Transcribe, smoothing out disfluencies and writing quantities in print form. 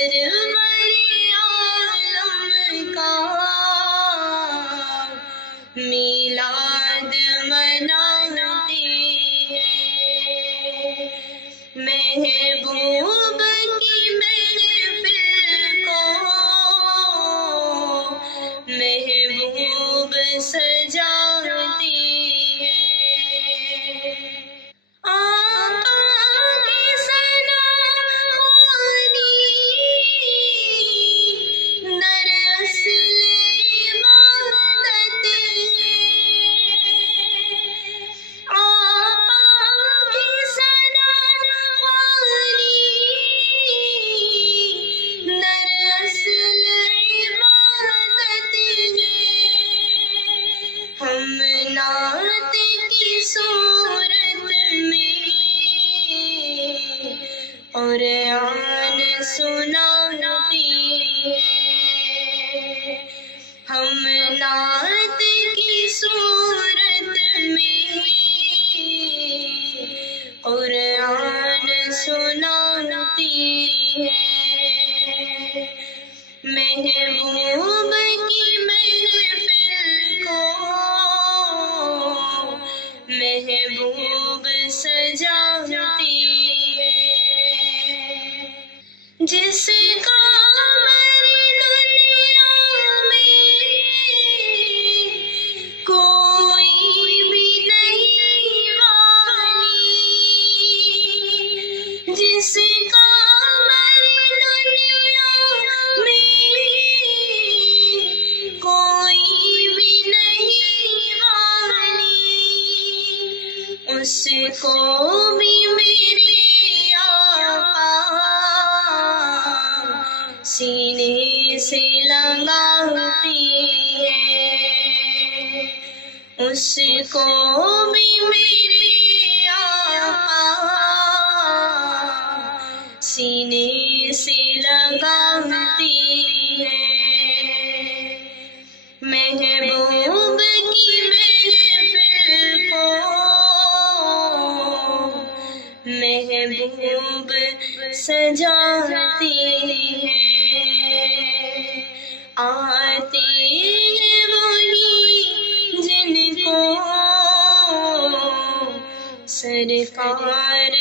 سرور عالم کا میلاد مناتے ہیں، محبوب کی محفل کو محبوب سجاتے ہیں۔ آقا کی ثنا خوانی در اصل عبادت ہے، آقا کی ثنا خوانی در اصل عبادت ہے، ہم نعت کی صورت میں قرآن سناتے ہیں، ہم نعت کی صورت میں قرآن سناتے ہیں، محبوب کی محفل کو محبوب سجاتے ہیں، جس کا ہماری دنیا میں کوئی بھی نہیں والی، جس کا ہماری دنیا میں کوئی بھی نہیں والی، اس کو بھی میرے آقا سینے سے لگاتے ہیں، اس کو بھی میرے آقا سینے سے لگاتے ہیں، محبوب کی محفل کو محبوب سجاتے ہیں۔ آتے ہیں وہی جن کو سرکار